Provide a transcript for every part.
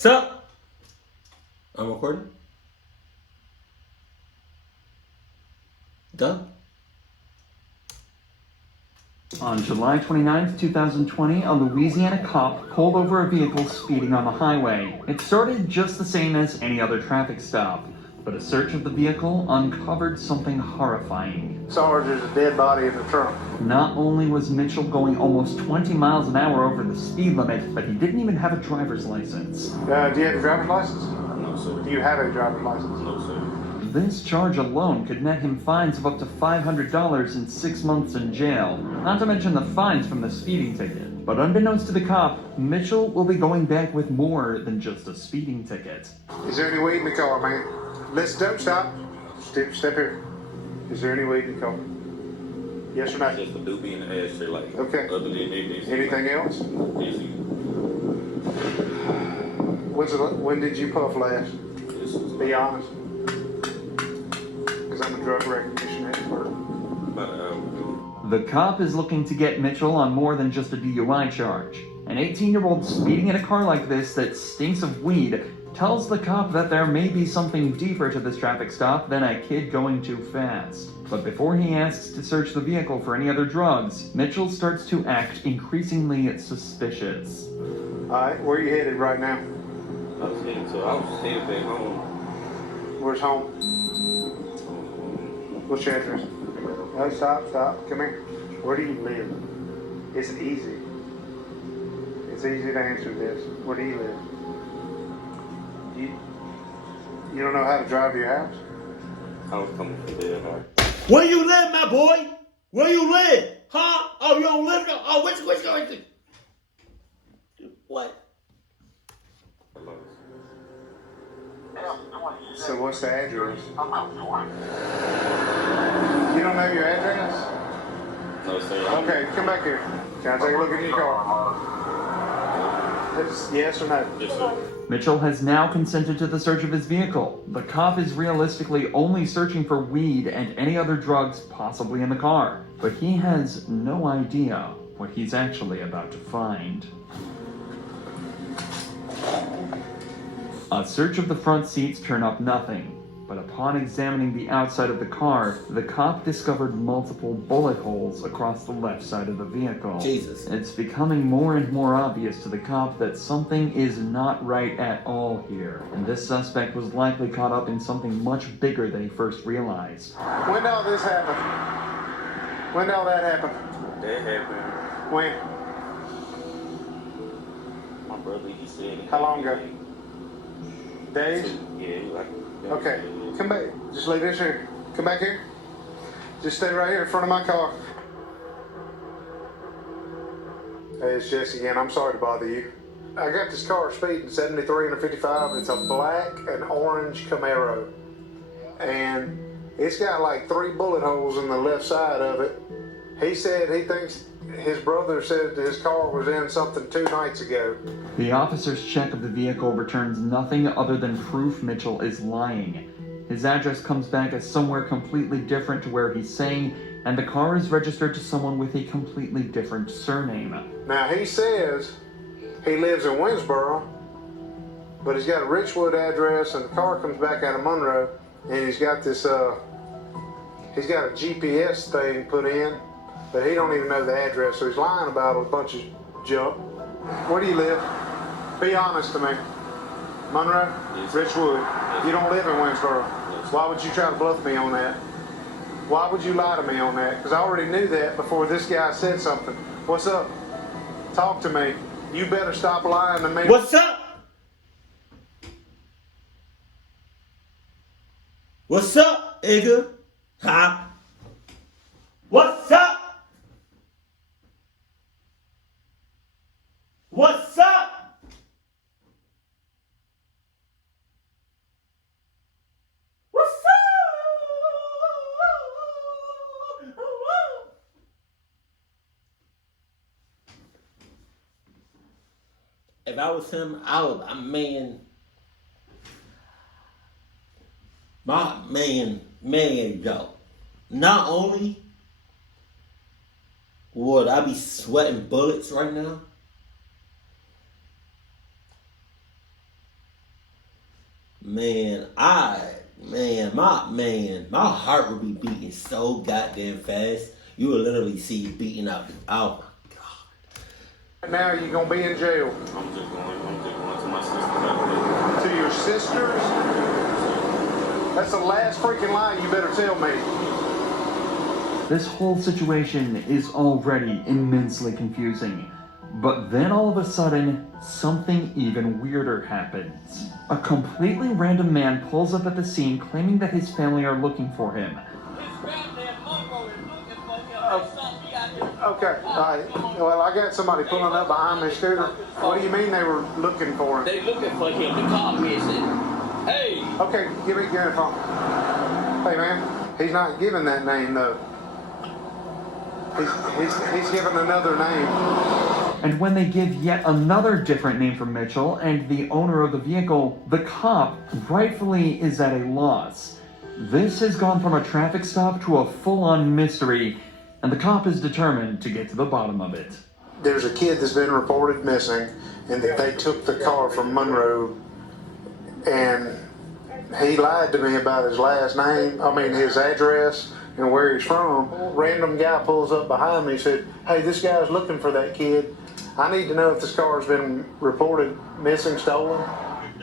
Sup? I'm recording. Done. On July 29, 2020, a Louisiana cop pulled over a vehicle speeding on the highway. It started just the same as any other traffic stop, but a search of the vehicle uncovered something horrifying. Sarge, there's a dead body in the trunk. Not only was Mitchell going almost 20 miles an hour over the speed limit, but he didn't even have a driver's license. Do you have a driver's license? No, sir. Do you have a driver's license? No, sir. This charge alone could net him fines of up to $500 and 6 months in jail, not to mention the fines from the speeding ticket. But unbeknownst to the cop, Mitchell will be going back with more than just a speeding ticket. Is there any weed in the car, man? Don't stop. Step here. Is there any weed in the car? Yes or no? Just a doobie in the ashtray, like. Okay. Other than anything. Anything else? Easy. When did you puff last? Be honest. Because I'm a drug recognition expert. About an hour ago. The cop is looking to get Mitchell on more than just a DUI charge. An 18-year-old speeding in a car like this that stinks of weed tells the cop that there may be something deeper to this traffic stop than a kid going too fast. But before he asks to search the vehicle for any other drugs, Mitchell starts to act increasingly suspicious. Alright, where are you headed right now? I was headed back home. Where's home? What's your address? No, stop. Come here. Where do you live? It's easy. It's easy to answer this. Where do you live? You don't know how to drive your house? I was coming from there. Where you live, my boy? Where you live? Huh? Oh, you don't live? Oh, which what? So what's the address? You don't know your address? No, sir. Okay, come back here. Can I take a look at your car? It's yes or no? Yes, sir. Mitchell has now consented to the search of his vehicle. The cop is realistically only searching for weed and any other drugs possibly in the car, but he has no idea what he's actually about to find. A search of the front seats turned up nothing, but upon examining the outside of the car, the cop discovered multiple bullet holes across the left side of the vehicle. Jesus. It's becoming more and more obvious to the cop that something is not right at all here, and this suspect was likely caught up in something much bigger than he first realized. When did all this happen? When did all that happen? That happened. When? My brother, he said. How long ago? Days? Yeah, like. Okay, come back. Just leave this here. Come back here. Just stay right here in front of my car. Hey, it's Jesse again. I'm sorry to bother you. I got this car speeding 73 and a 55. It's a black and orange Camaro. And it's got like 3 bullet holes in the left side of it. He said he thinks his brother said his car was in something 2 nights ago. The officer's check of the vehicle returns nothing other than proof Mitchell is lying. His address comes back as somewhere completely different to where he's saying, and the car is registered to someone with a completely different surname. Now he says he lives in Winsboro, but he's got a Richwood address, and the car comes back out of Monroe, and he's got this he's got a GPS thing put in, but he don't even know the address, so he's lying about a bunch of junk. Where do you live? Be honest to me. Monroe? Yes. Richwood. Yes. You don't live in Winsboro. Yes. Why would you try to bluff me on that? Why would you lie to me on that? Because I already knew that before this guy said something. What's up? Talk to me. You better stop lying to me. What's up? What's up, nigga? Huh? What's up? What's up? What's up? If I was him, I mean, though. Not only would I be sweating bullets right now, My heart would be beating so goddamn fast. You would literally see it beating out. Oh my god. Now you're gonna be in jail. I'm just going to my sister's. To your sisters? That's the last freaking lie you better tell me. This whole situation is already immensely confusing. But then all of a sudden, something even weirder happens. A completely random man pulls up at the scene claiming that his family are looking for him. Okay, alright. Well, I got somebody pulling up behind me, scooter. What do you mean they were looking for him? They looking for him. The cop missing. Hey! Okay, give me the phone. Hey man, he's not giving that name though. He's giving another name. And when they give yet another different name for Mitchell and the owner of the vehicle, the cop rightfully is at a loss. This has gone from a traffic stop to a full-on mystery, and the cop is determined to get to the bottom of it. There's a kid that's been reported missing, and that they took the car from Monroe, and he lied to me about his last name, his address, and where he's from. Random guy pulls up behind me and said, hey, this guy's looking for that kid. I need to know if this car's been reported missing, stolen.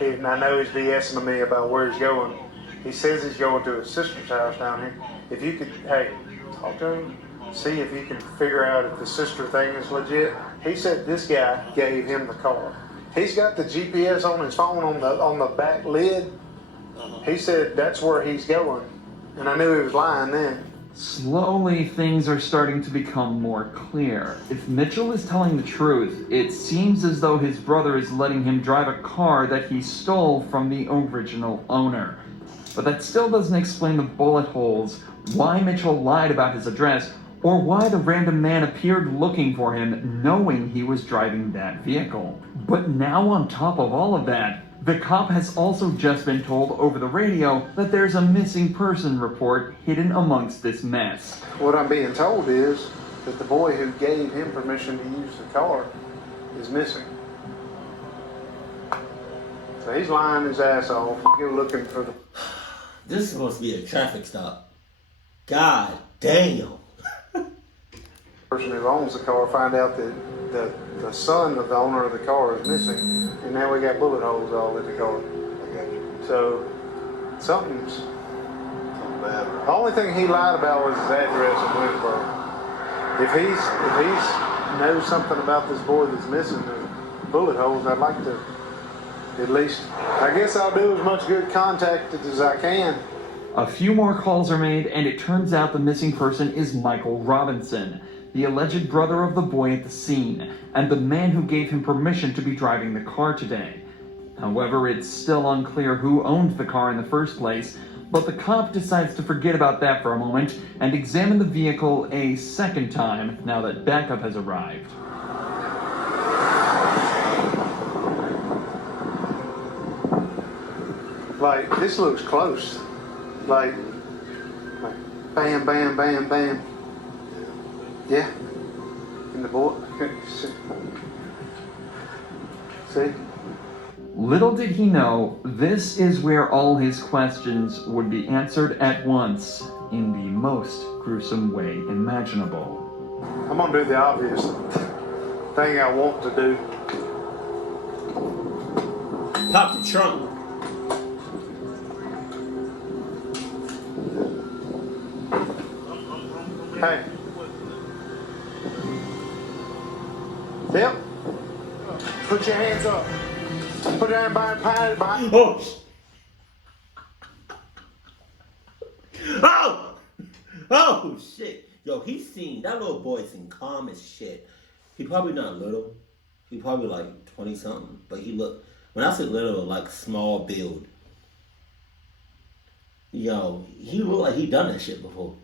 And I know he's BSing me about where he's going. He says he's going to his sister's house down here. If you could, hey, talk to him, see if you can figure out if the sister thing is legit. He said this guy gave him the car. He's got the GPS on his phone on the back lid. He said that's where he's going. And I knew he was lying then. Slowly, things are starting to become more clear. If Mitchell is telling the truth, it seems as though his brother is letting him drive a car that he stole from the original owner. But that still doesn't explain the bullet holes, why Mitchell lied about his address, or why the random man appeared looking for him knowing he was driving that vehicle. But now on top of all of that, the cop has also just been told over the radio that there's a missing person report hidden amongst this mess. What I'm being told is that the boy who gave him permission to use the car is missing. So he's lying his ass off. Go looking for the... This is supposed to be a traffic stop. God damn. person who owns the car, find out that the son of the owner of the car is missing, and now we got bullet holes all in the car. So something's bad. The only thing he lied about was his address in Winsboro. If he's knows something about this boy that's missing the bullet holes, I'd like to at least, I guess I'll do as much good contact as I can. A few more calls are made, and it turns out the missing person is Michael Robinson, the alleged brother of the boy at the scene, and the man who gave him permission to be driving the car today. However, it's still unclear who owned the car in the first place, but the cop decides to forget about that for a moment and examine the vehicle a second time now that backup has arrived. Like, this looks close. Like bam, bam, bam, bam. Yeah. In the board. See? Little did he know, this is where all his questions would be answered at once in the most gruesome way imaginable. I'm gonna do the obvious thing I want to do. Pop the trunk. Hey. Yep. Put your hands up. Put your hand behind. Oh! Oh! Oh, shit. Yo, that little boy seemed calm as shit. He probably not little. He probably like 20-something. But he looked, when I say little, like small build. Yo, he looked like he done that shit before.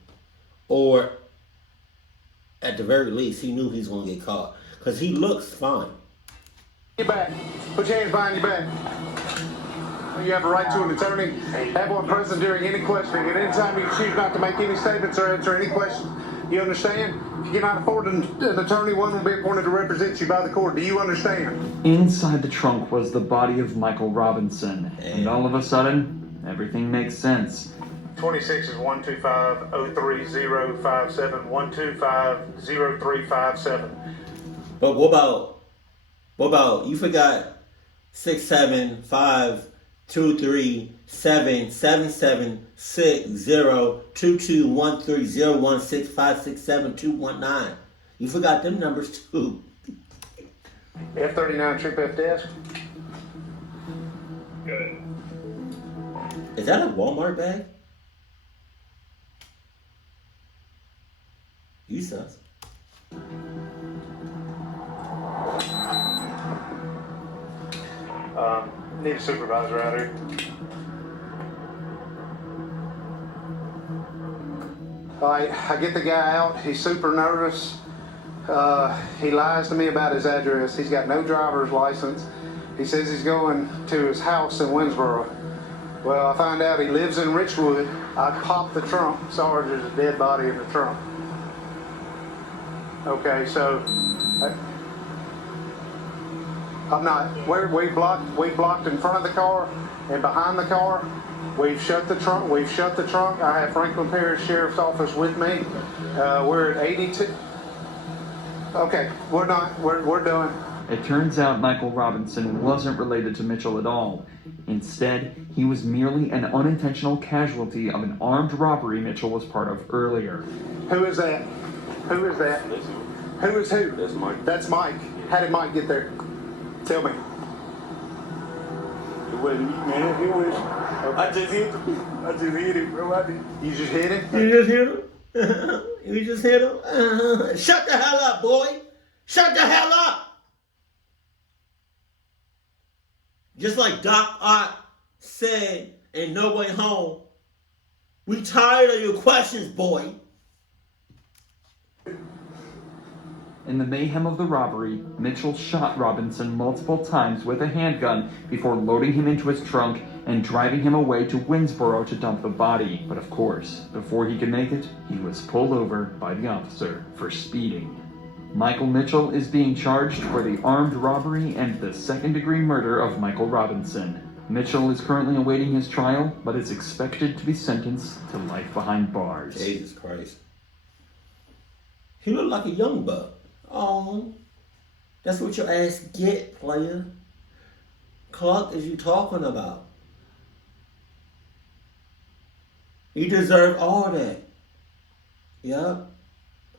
Or, at the very least, he knew he was going to get caught. Because he looks fine. Your back. Put your hands behind your back. You have a right to an attorney. Have one present during any questioning. At any time you choose not to make any statements or answer any questions, You understand? If you cannot afford an attorney, one will be appointed to represent you by the court. Do you understand? Inside the trunk was the body of Michael Robinson, and all of a sudden, everything makes sense. 26 is 125-03057, 125-0357. But what about you forgot 675-237-777-602213016567219. You forgot them numbers too. F39 trip F desk. Good. Is that a Walmart bag? You sus. Need a supervisor out here. Alright, I get the guy out. He's super nervous. He lies to me about his address. He's got no driver's license. He says he's going to his house in Winsboro. Well, I find out he lives in Richwood. I pop the trunk. Sorry, there's a dead body in the trunk. Okay, so I'm not. We blocked in front of the car and behind the car. We've shut the trunk. I have Franklin Parish Sheriff's Office with me. We're at 82. Okay, we're not. We're done. It turns out Michael Robinson wasn't related to Mitchell at all. Instead, he was merely an unintentional casualty of an armed robbery Mitchell was part of earlier. Who is that? Who is that? Listen, Who is who? that's Mike. That's Mike. How did Mike get there? Tell me. It wasn't me, man. It was. I just hit him, bro. I did. You just hit him? You just hit him? You just hit him? Shut the hell up, boy! Shut the hell up! Just like Doc Ock said in No Way Home, we tired of your questions, boy. In the mayhem of the robbery, Mitchell shot Robinson multiple times with a handgun before loading him into his trunk and driving him away to Winsboro to dump the body. But of course, before he could make it, he was pulled over by the officer for speeding. Michael Mitchell is being charged for the armed robbery and the second-degree murder of Michael Robinson. Mitchell is currently awaiting his trial, but is expected to be sentenced to life behind bars. Jesus Christ. He looked like a young buck. Oh, that's what your ass get, player. Clark is you talking about. You deserve all that. Yep.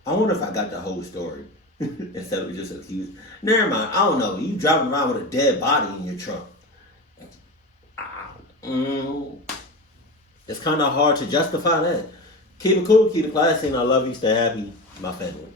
I wonder if I got the whole story instead of just accused. Never mind. I don't know. You driving around with a dead body in your trunk. It's kind of hard to justify that. Keep it cool, keep it classy, and I love you. Stay happy, my family.